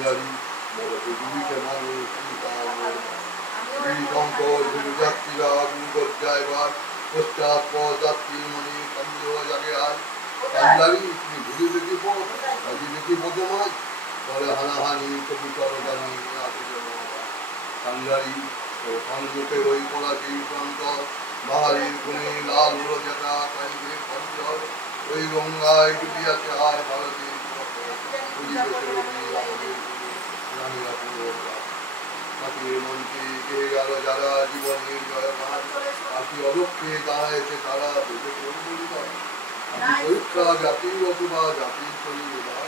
কান্ডারি বলতে দুদিকে মানুষ শঙ্কর গুরুযাত্রীরা গুরুগজ্জায়বার পশ্চাৎ পদাত্রীমণি সন্দেহ জাগে আর কান্ডারি তুমি ঘুরে দেখি পথ কাজী দেখি পদমাজ বলে হানাহানি কবি তরদানি কান্ডারি ও সন্মুখে ওই পলাশির প্রান্ত বাহারির কোণে লাল হলো জেতা কাইদের সঞ্চয় ওই গঙ্গায় ডুবিয়াছে আর ভারতের মন্ত্রী কে গেল যারা জীবনের জয়গান আকি অদক্ষে দাঁড়াইছে তারা দেবে পরীক্ষা জাতির অথবা জাতির পরিবার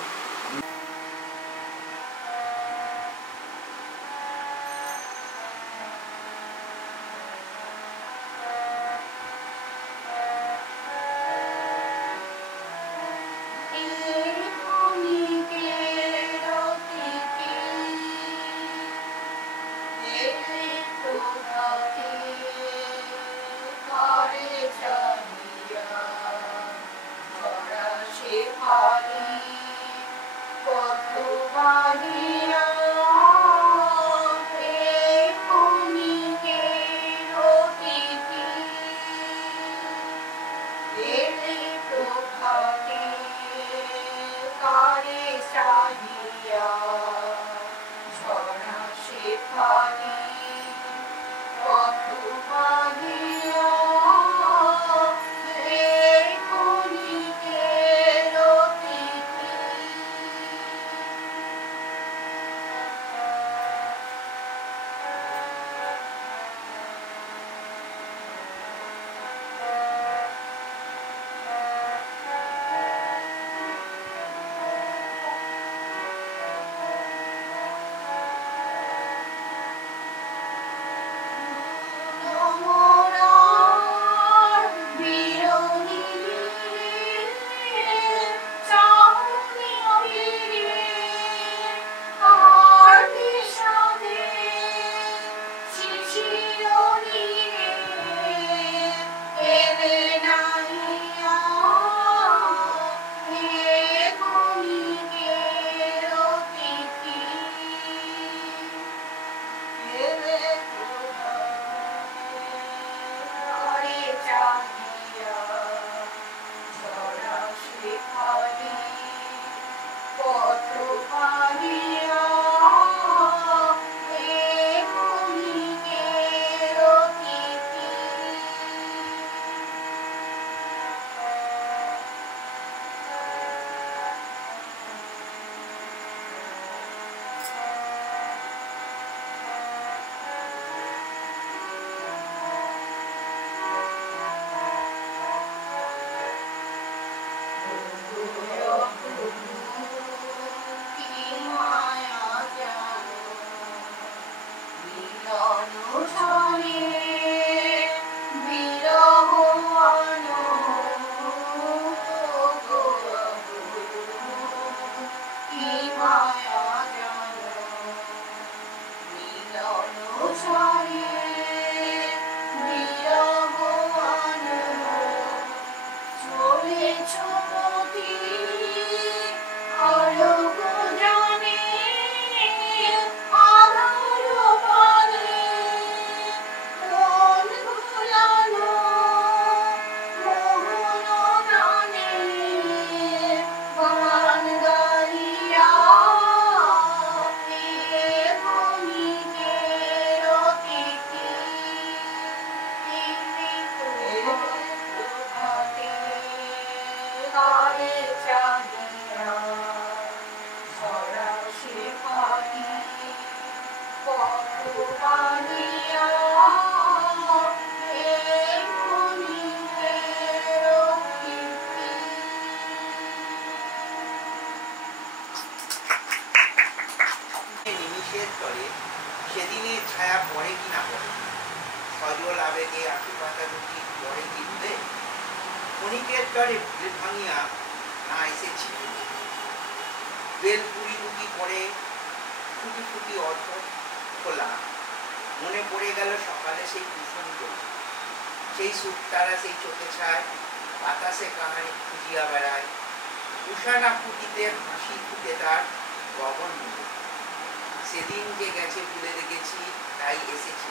সেদিন যে গেছে ভুলে রেখেছি, তাই এসেছি।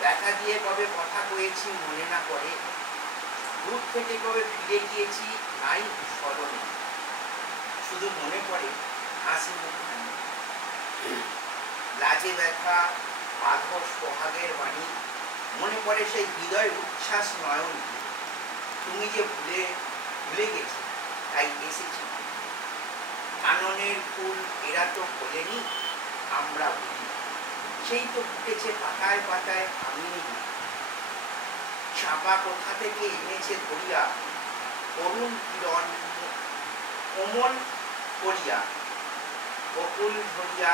ব্যথা দিয়ে কবে কথা কয়েছি মনে না পড়ে, দূর থেকে কবে ফিরে গিয়েছি নাই স্মরণে, শুধু মনে পড়ে হাসি মুখখানি। লাজে ব্যথা বাঁধর সোহাগের বাণী, মনে পড়ে সেই হৃদয় উচ্ছ্বাস নয়ন। তুমি যে ভুলে গেছি, তাই এসেছি। কাননের ফুল এরা তো খোলেনি, আমরা ভুলি, সেই তো ফুটেছে পাতায় পাতায় আমিনি। চাপা কোথা থেকে এনেছে ধরিয়া, করুণ কিরণ কোমল করিয়া, বকুল ধরিয়া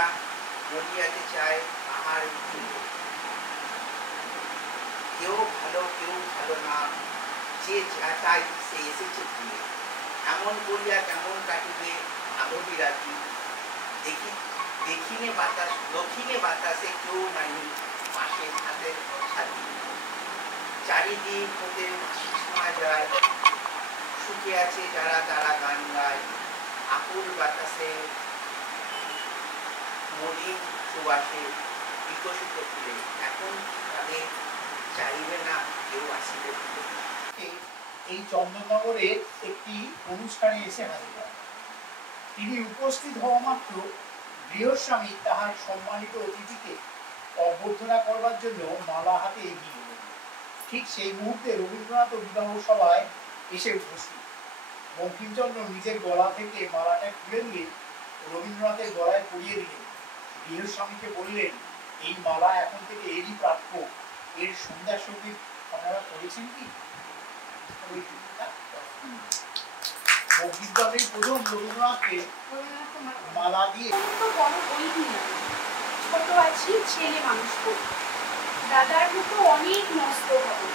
মরিয়াতে চায় আহার ফুল। কেউ ভালো না, যে যা চাই সে এসেছে ভুলে, এমন করিয়া কেমন কাটিবে আবহি রাতি। দক্ষিণে বাতাসে কেউ নাই পাশে হাতে ছাতি। চারিদিক হতে হাসি শোনা যায়, সুখে আছে যারা তারা গান গায়। আকুল বাতাসে মলিন সুবাসে বিকশিত ফুলে, এখন তাদের চাইবে না কেউ আসিবে। এই চন্দননগরের একটি অনুষ্ঠানে এসে হাজির হয়। তিনি উপস্থিত হওয়া মাত্র গৃহস্বামী তাহার সম্মানিত অতিথিকে অভ্যর্থনা করবার জন্য মালা হাতে এগিয়ে এলেন। ঠিক সেই মুহূর্তে রবীন্দ্রনাথ বিবাহ সভায় এসে উপস্থিত। বঙ্কিমচন্দ্র নিজের গলা থেকে মালাটা খুলে দিয়ে রবীন্দ্রনাথের গলায় পরিয়ে দিলেন। গৃহস্বামীকে বললেন, এই মালা এখন থেকে এরই প্রাপ্য। এর সন্ধ্যা সঙ্গীত আপনারা করেছেন কি? বঙ্কিমচন্দ্রের প্রথম রবীন্দ্রনাথকে মালা দিয়ে ছোট আছি, ছেলে মানুষ করি, দাদার মতো অনেক নষ্ট হবে,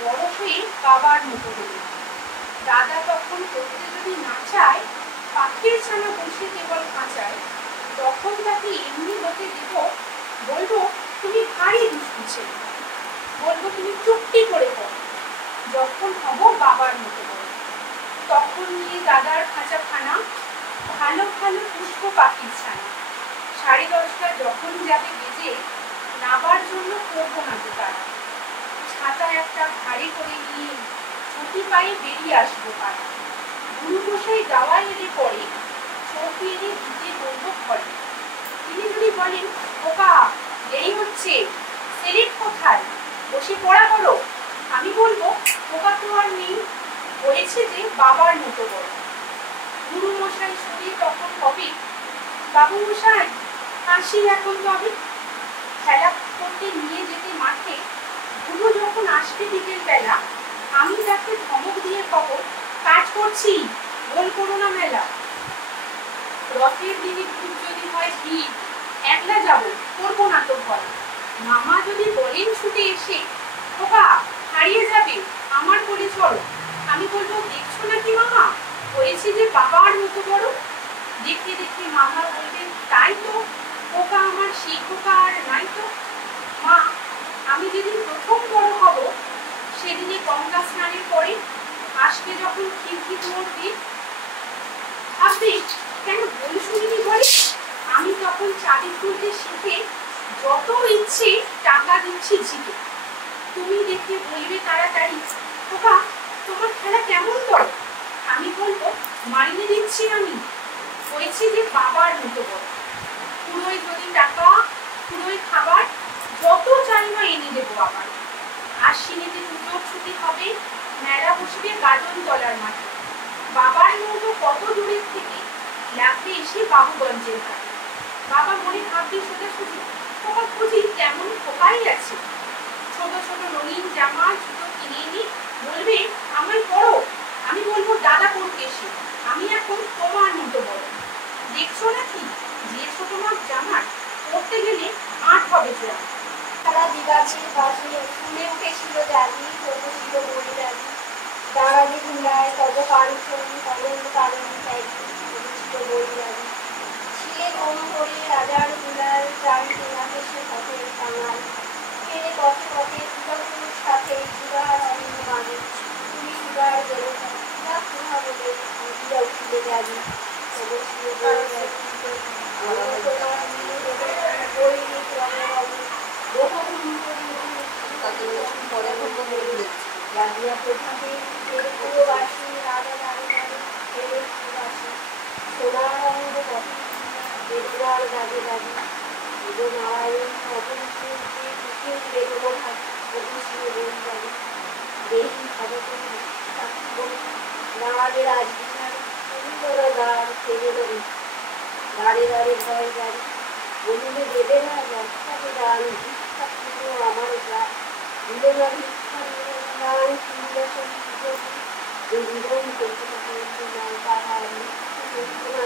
বড় হয়ে বাবার মতো হবে। দাদা তখন করতে যদি না চায়, পাখির ছানা বসে কেবল খাঁচায়, তখন তাকে এমনি হতে দেব, বলবো তুমি ভারী দুষ্টু ছেলে, বলবো তুমি চুপটি করে পড়ো। যখন হব বাবার মতো বড়, তখন নিয়ে দাদার খাঁচাখানা ভালো ভালো পুষ্প পাখির ছানা। 10:30 যখন যাবে বেজে, নাবার জন্য করবো না তো তারা, ছাতা একটা ভারী করে নিয়ে ছুটি পায়ে বেরিয়ে আসবো পাড়া। গুরুমশাই গাওয়ায় এলে পরে চৌকি এনে দিতে বলবো ঘরে। তিনি যদি বলেন, খোকা দেরি হচ্ছে, সেলিট কোথায়, বসে পড়া করো, আমি বলবো খোকা তো আর নেই, হয়েছে যে বাবার মতো বড়। গুরুমশাই শুনে তখন কবে, বাবু মশাই আসি এখন তবে। খেলা করতে নিয়ে যেতে মাঠে, গুরু যখন আসবে বিকেল বেলা, আমি তাকে ধমক দিয়ে খবর, কাজ করছি, ভুল করো না মেলা। রথের দিনে খুব যদি হয় ভিড়, একলা যাবো, করবো না তো ভয়। মামা যদি বলেন ছুটে এসে, খোকা হারিয়ে যাবে, আমার কোলে চলো, আমি বলবো দেখছো নাকি মামা, হয়েছে যে বাবার মতো বড়। দেখতে দেখতে মামা বলবেন, তাই তো, খোকা আমার সেই খোকা আর নাই তো। মা, আমি যেদিন প্রথম বড় হব, সেদিনে গঙ্গা স্নানের পরে আসবে যখন খিড়কি পড়বে, ভাববে কেন বই শুনিনি বলে। আমি তখন চাবি খুলতে শিখে যত ইচ্ছে টাকা দিচ্ছি ঝিকে। তুমি দেখে বলবে তাড়াতাড়ি, খোকা তোমার খেলা কেমন বড়, আমি বলবো মাইনে দিচ্ছি আমি, হয়েছে যে বাবার মতো বড়। পুরোই যদি টাকা, পুরোই খাবার, যত চাইবা এনে দেবো আবার। আশ্বিনেতে পুজোর ছুটি হবে, মেলা বসবে গাজন তলার মাঠে। বাবার নৌকো কত দূরের থেকে লাগবে এসে বাবুগঞ্জের ঘাটে। বাবা মনে ভাববে সোজাসুজি, খোকা খুঁজি তেমন খোকাই আছে। ছোট ছোট রঙিন জামা জুতো কিনে এনে বলবে আমায় পড়ো, আমি বলবো দাদা পড়তে এসে, আমি এখন তোমার মতো বড়। দেখছো নাকি যে ছোট মাপ জামার পড়তে গেলে 8 হবে জোড়া। সারা দিবাগির বাসে ফুলে উঠেছিল জালি, ছোট ছিল বই জালি, দাঁড়াবি ধুলায় তত কারুষণ কলম কারণ ছিল বই জালি। ছিলে ঘন করে রাজার দুলাল, প্রাণ তোমাকে সে পথের কাঙাল, ফেরে পথে পথে পূর্বপুরুষ সাথে সুগার অন্য মানে, তুমি সুগার গেলে তোমা বলে উঠলে জালি, অবশ্যই তোমার রাজিয়া প্রভাবে পুরোবাসী রাজা দাঁড়ে দাঁড়ে ছেলে পুরোবাসী সোনার অঙ্গ বসে বেদনার দাগে দাগে পুজো নারায়ণ অপরিচিত মুখে বেদনা থাকে অতিশীল বই যাবে দেহি ভাবতে নাড়ে রাজবিহার সুন্দর দ্বার ফেলে ধরে দাঁড়ে দাঁড়ে ভয় গাড়ি বলিলে দেবে না রক্ষাকে দান ভিক্ষা পুরো আমার যা দিলে না ভিক্ষা দিলে দান কিনলে সবই এই জীবন করতে করতে নাই তাহা মৃত্যু করতে না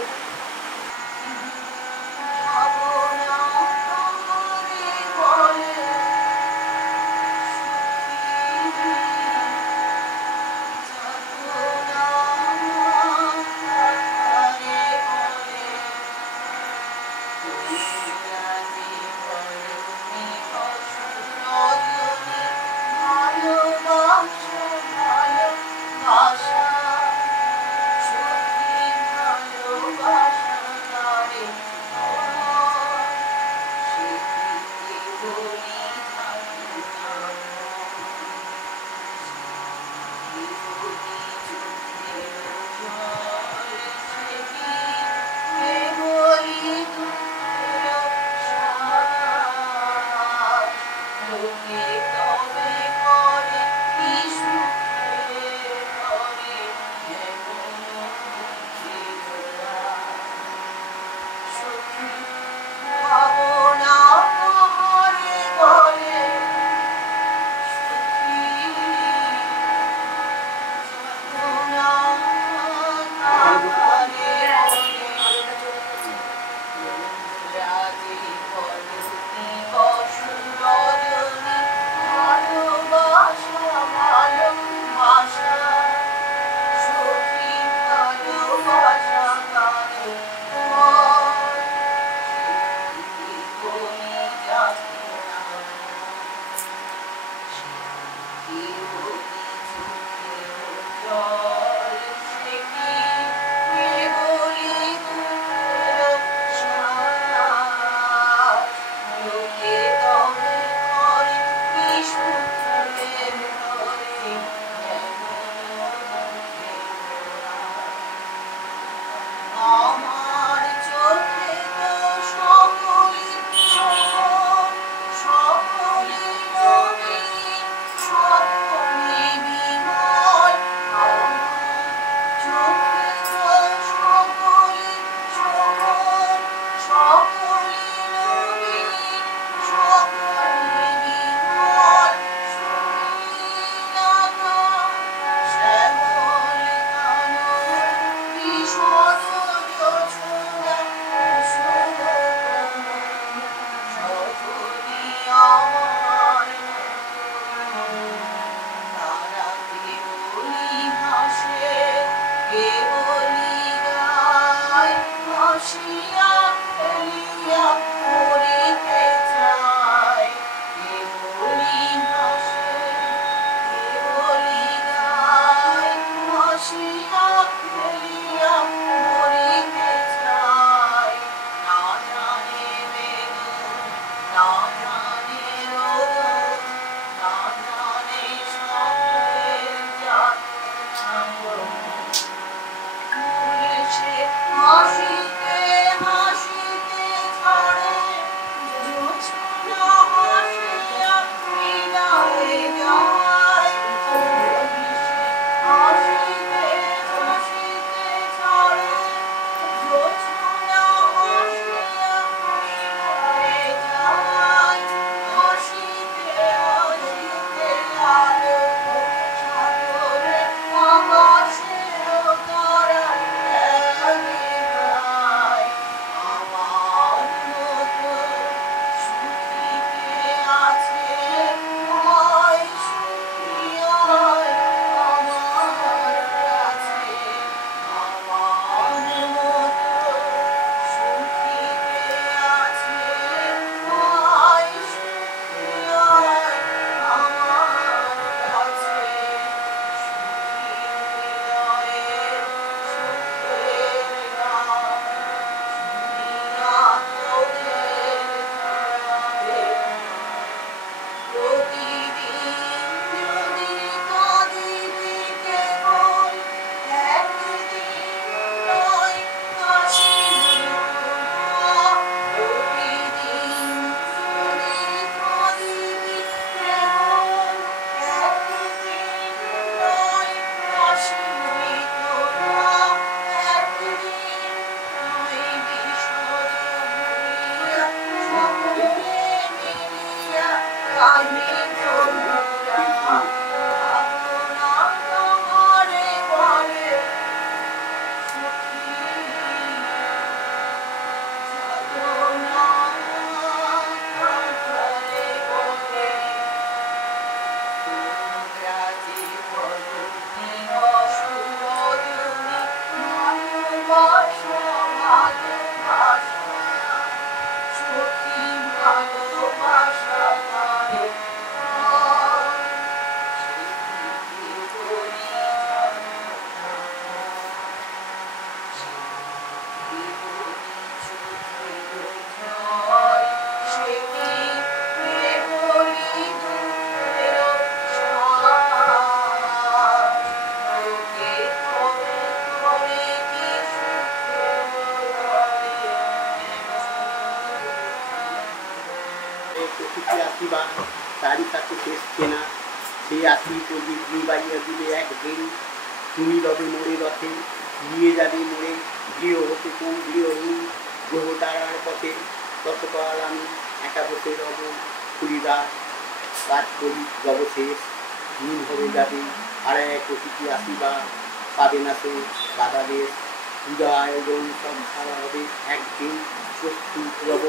তারই কাছে শেষ চেনা সে আসি প্রদীপ নিবাইয়া দিলে একদিন তুমি রবে মোড়ে রথে নিয়ে যাবে মোড়ে গৃহ হতে কোন গৃহহীন গ্রহ তারার পথে ততকাল আমি একা বসে রব খুলিদার কাজ করি জবশেষ দিন হয়ে যাবে আর এক অতিথি আসিবা পাবে না সে বাধাদেশ পূজা আয়োজন সব ছাড়া হবে একদিন প্রস্তুত রব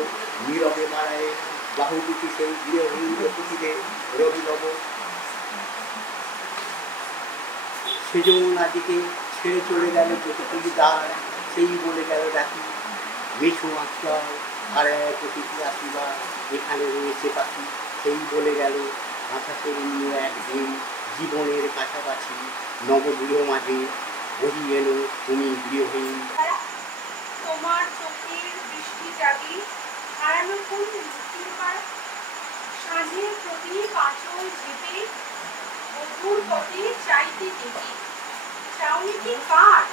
নীরবে মারায় বাহুদুটি সেই গৃহহীন অতিথিতে রবি রব সেজন আদিকে ছেড়ে চলে গেল প্রতিটি দ্বার সেই বলে গেল ডাকি মিঠু আশ্রয় আর এক অতিথি আসিবা এখানে রয়েছে পাখি সেই বলে গেল আশা করে নিয়ে একদিন জীবনের কাছাকাছি নবগৃহ মাঝে বহি এলো তুমি গৃহহীন। তোমার চোখের বৃষ্টি জাগি হারানো কোন মুক্তির পাড়া সাঁঝের প্রতি পাঁচল ঝেপে বধুর পথে চাইতে দেখি চাউনি কি কার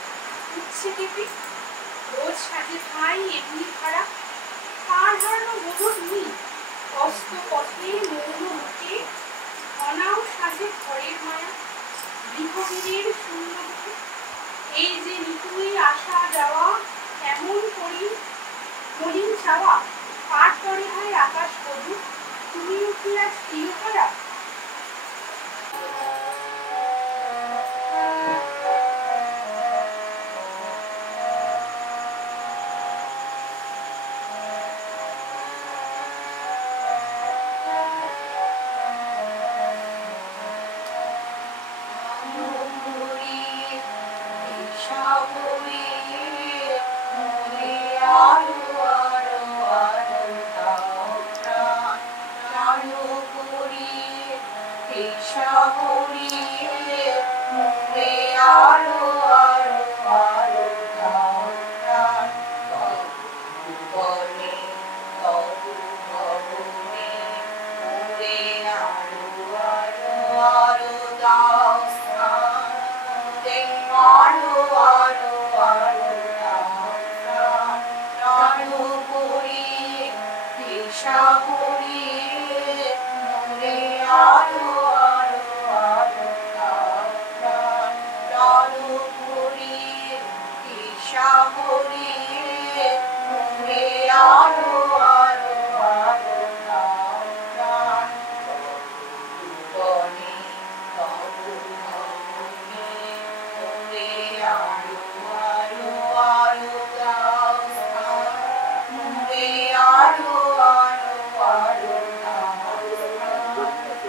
উচ্ছে কেঁপে রোজ সাজে খাই এমনি ভাড়া কার হারানো বোধ নেই অস্ত পথে মৌন মুখে অনাও সাজে ঘরের মায়া গৃহবীরের শূন্য মুখে এই যে নিতুই আসা যাওয়া এমন করি মলিন চাওয়া কার তরে হয় আকাশ বধূ তুমি উঠি আজ প্রিয় করা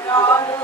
Lord.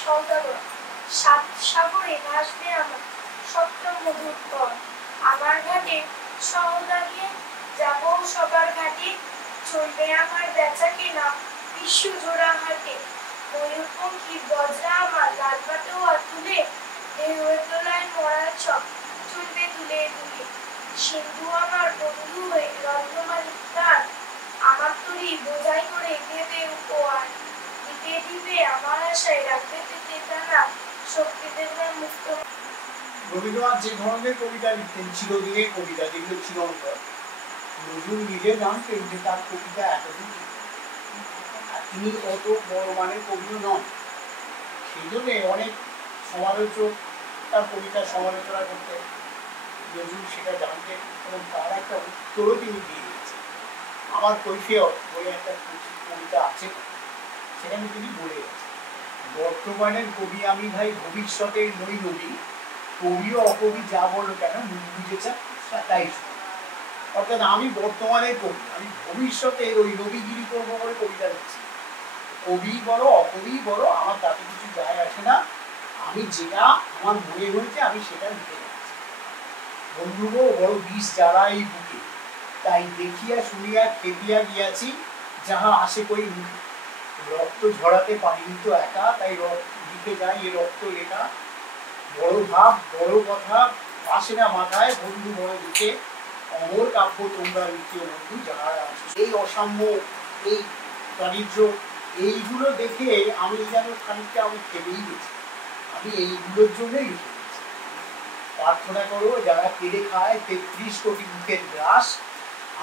সৌদাগর সাত সাগরে ভাসবে আমার সত্য মধুর পর। আমার ঘাটে সৌদাগিয়ে যাব সবার ঘাটে, চলবে আমার বেচা কেনা বিশ্ব জোড়া হাটে। ময়ূরপঙ্খী বজ্রা আমার লাল পাটোয়া তুলে, ঢেউয়ের দোলায় মরার ছক চলবে দুলে দুলে। সিন্ধু আমার বন্ধু হয়ে রত্নমালিক তার, আমার তরি বোঝাই করে দেবে উপহার। দিতে দিবে আমার আশায় রাখবে পেতে টানা, শক্তি দেবে মুক্ত। রবীন্দ্রনাথ যে ধরনের কবিতা লিখতেন, চিরদিনের কবিতা যেগুলো চিরন্তন, নজরুল নিজে জানতেন যে তার কবিতা এতদিন, তিনি অত বড় মানের কবিও নন। সেই জন্যে অনেক সমালোচক তার কবিতার সমালোচনা করতেন। নজরুল সেটা জানতেন এবং তার একটা উত্তরও তিনি দিয়ে দিয়েছেন। আমার কৈফিয়ত বলে একটা কবিতা আছে, সেখানে তিনি বলে গেছেন, বর্তমানের কবি আমি ভাই, ভবিষ্যতের নই নবী, কবি ও অকবি যা বলো কেন মুখ বুঝেছে তাই। অর্থাৎ আমি বর্তমানের কবি, আমি ভবিষ্যতে ওই নবীগিরি করবো বলে কবিতা লিখছি। কবি বলো অকবি বলো আমার তাতে কিছু যায় আসে না, আমি যেটা আমার মনে হয়েছে আমি সেটা লিখে যাচ্ছি। বন্ধুগো বড় বিষ যারা এই বুকে, তাই দেখিয়া শুনিয়া খেপিয়া গিয়াছি যাহা আসে কই মুখে। রক্ত ঝরাতে পারিনি তো একা, তাই লিখে যাই এ রক্ত লেখা। বড় ভাব বড় কথা আসে না মাথায়, বন্ধু বড় দিকে অমর কাব্য তোমরা লিখিও বন্ধু যারা আছে। এই অসাম্য, এই দারিদ্র্য, এইগুলো দেখে আমি যেন খানিকটা আমি খেপেই গেছি। আমি এইগুলোর জন্যই লিখে গেছি। প্রার্থনা করো যারা কেড়ে খায় ৩৩ কোটি মুখের গ্রাস,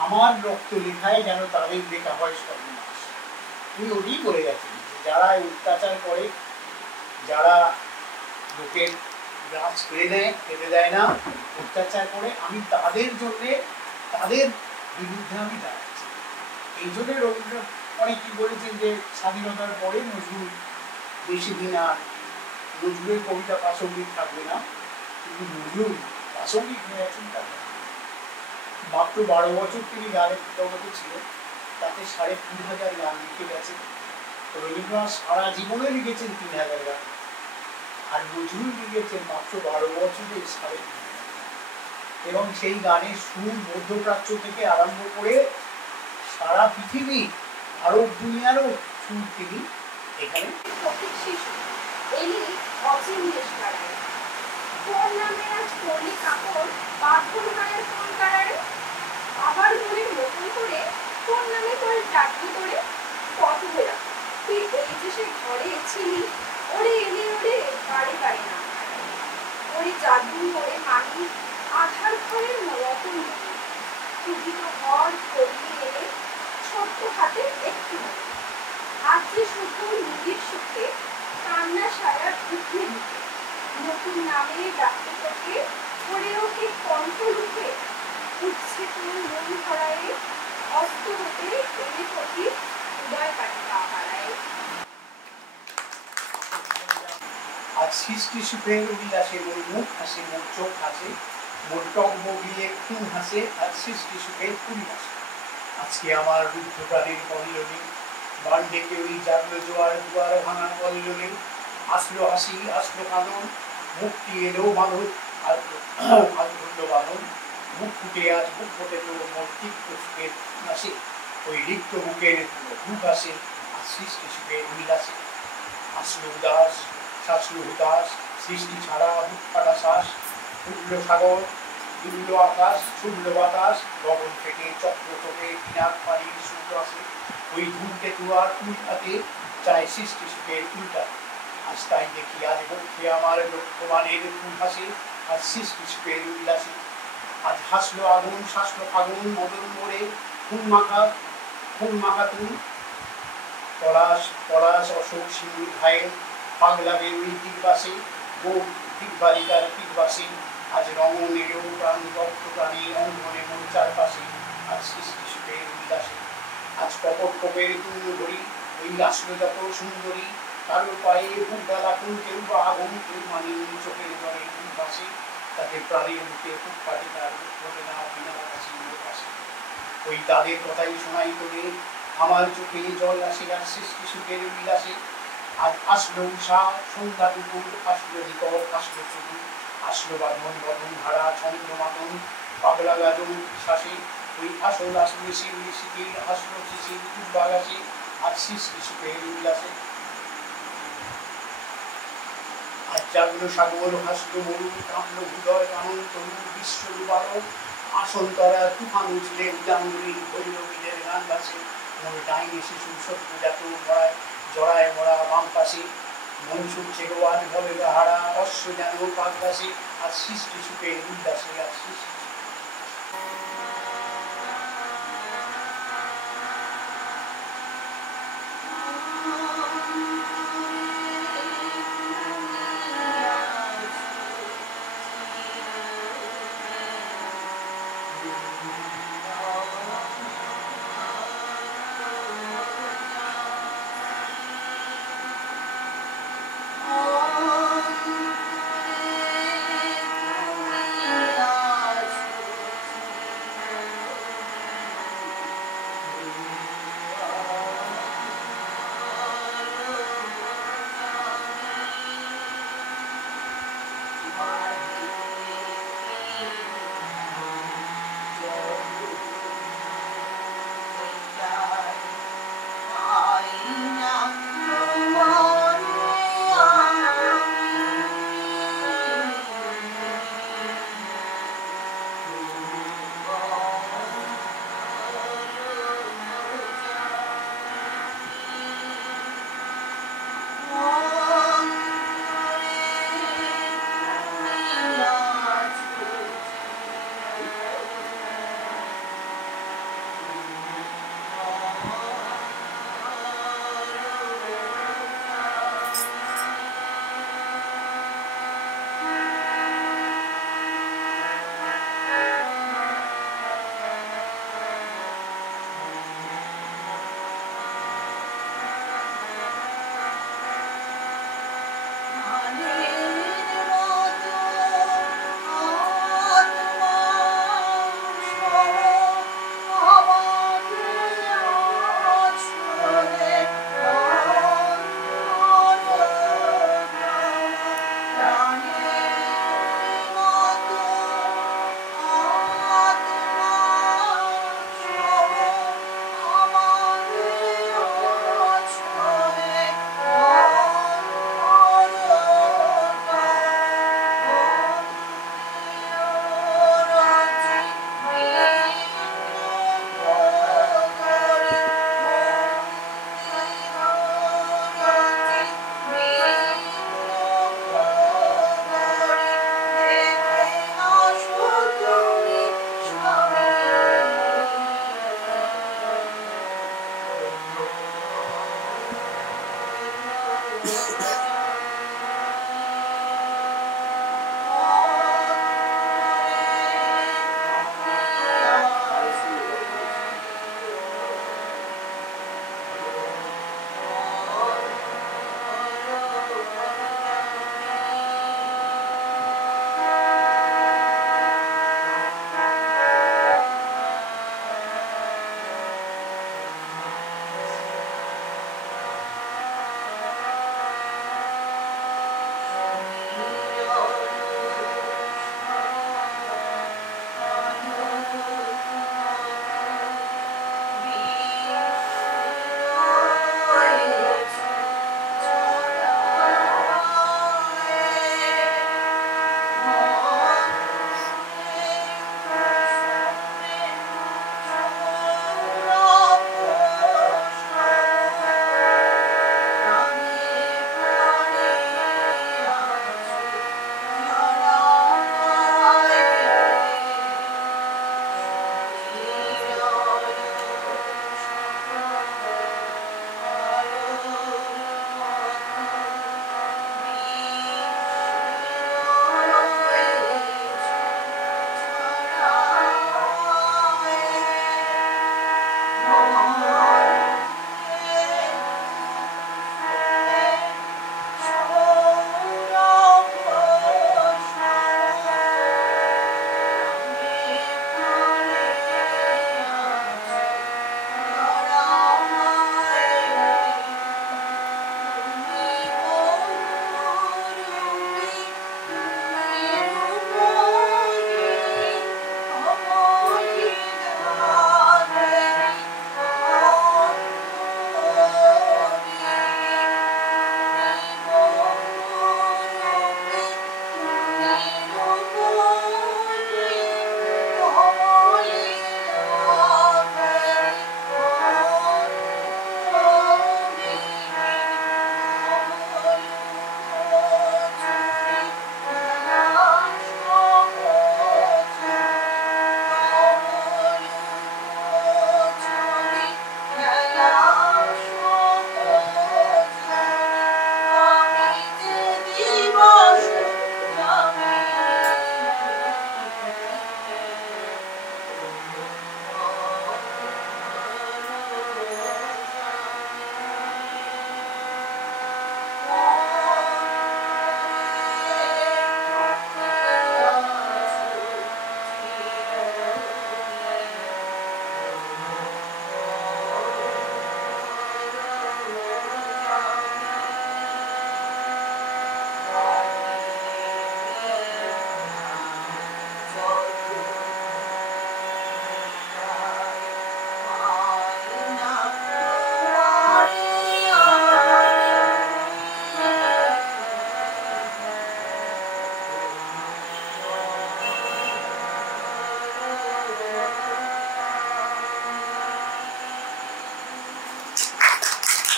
আমার রক্ত লেখায় যেন তাদের লেখা হয় সর্বনাশ। তুমি ওটি বলে গেছেন যে যারা অত্যাচার করে, যারা লোকের গাছ কেড়ে নেয়, কেটে দেয় না, অত্যাচার করে, আমি তাদের জন্যে, তাদের বিরুদ্ধে আমি দাঁড়াচ্ছি। এই জন্য রবীন্দ্রনাথ অনেকেই বলেছেন যে স্বাধীনতার পরে নজরুল বেশি দিন আর নজরুলের কবিতা প্রাসঙ্গিক থাকবে না, কিন্তু নজরুল প্রাসঙ্গিক হয়ে আছেন। তার মাত্র 12 বছর তিনি গানের জগতে ছিলেন, তাতে ৩,৫০০ গান লিখে গেছেন। রবীন্দ্রনাথ সারা জীবনে লিখেছেন ৩,০০০ গান, আর নজরুল লিখেছেন মাত্র 12 বছরে ৩,৫০০। এবং সেই গানের সুর মধ্যপ্রাচ্য থেকে আরম্ভ করে সারা পৃথিবী, আরব দুনিয়ারও সুর তিনি এখানে। পথিক শিশু এলি অচিন দেশ কারায়, কোন নামে আজ পড়লি কাপড় পাথর মায়ের কোন কারারে। আবার মনের মতন করে কোন নামে তোর ডাকবো তোরে। কত বেড়া তুই এই যে সে ঘরে ছিলি, ওরে এলি ওরে বাড়ি বাড়ি না। ওরে জাদু ওরে মানি আধার ঘরের রতন মনি। তুই তো ঘর করিয়ে এলে ছোট্ট হাতে একটু, আজ যে শুধু নিজের সুখে কান্না সারা দুঃখে মুখে। নতুন নামে ডাকতে তোকে ওরে ওকে কণ্ঠ লুকে। উঠছে তোর মন হারায় অস্ত হতে এলে প্রতি উদয় কাটতা হারায়। আজ সৃষ্টি সুখের উল্লাসে মোর মুখ হাসে, মোর চোখ হাসে, মোর টক বগলিয়ে খুন হাসে, আজ সৃষ্টি সুখের ফুল হাসে। আজকে আমার রুদ্ধ প্রাণের কল্লোলে বান ডেকে ওই জাগলো জোয়ার, দুয়ার ভাঙা কল্লোলে আসলো হাসি আসলো কানন, মুক্তি এলো বাঁধন, আজ ধরল বাঁধন। মুখ ফুটে আজ বুক ফোটে তো মোর তিক্ত সুখের হাসে, ওই রিক্ত বুকের বুক আসে আজ সৃষ্টি সুখের উল্লাসে। আসলো উদাস শাসলো হুতাশ, সৃষ্টি ছাড়া বুক ফাটা শ্বাস। উঠল সাগর দুলল আকাশ, ছুটল বাতাস, গগন থেকে চক্র চোখে পিনাক পানির সুর আসে। ওই ধূমকে তুয়ার উল্টাতে চায় সৃষ্টি সুখের উল্টা। আজ তাই দেখি আজ বক্ষে আমার লক্ষ্যমানের ফুল হাসে, আজ সৃষ্টি সুখের উল্লাসে। আজ হাসলো আগুন শাসলো ফাগুন, মদন মোড়ে খুন মাখা তুল। পলাশ পলাশ অশোক সিঁদুর ঘায়ে পাগলা বেরুই দিগবাসে, বোধ দিগবালিকার দিগবাসে। আজ রঙন এলো প্রাণ রক্ত প্রাণী অঙ্গনে মন চারপাশে, আজ সৃষ্টি সুখের উল্লাসে। আজ কপট কোপের তুল্য ধরি ওই আসলো যত সুন্দরী, কারো পায়ে বুকডা লাখুন, কেউ বা আগুন, কেউ মানি চোখের জলে ভাসে। তাকে প্রাণীর মুখে খুব কাটে তার বুক ফোটে না বিনা কাছে। ওই তাদের কথাই শোনাই তোদের, আমার চোখে জল আসে আর সৃষ্টি সুখের বিলাসে। আজ আসলো উষা সন্ধ্যা দুপুর, আসলো নিকট আসলো চতুর, আসলো বাঁধন বদন ধারা ছন্দ মাতন পাগলা গাজন শ্বাসে। ওই আসল আসলো শিউলি শিখির, আসলো শিশির দুর্বাগাসে, আর সৃষ্টি সুখের বিলাসে। আজ জাগলো সাগর হাসলো মরু, কাঁপলো হৃদয় কানন তরু, বিশ্ব ডুবালো আসন তরা তুফান উঠলে উজাঙ্গুলি ভৈরবীদের গান গাছে। মোর ডাইনি শিশু সত্যজাত মরায় জড়ায় মরা বাম পাশে, মন ছুটছে গো আজ বলে হারা অশ্ব যেন পাক গাছে, আর সৃষ্টি সুখের উল্লাসে, আর সৃষ্টি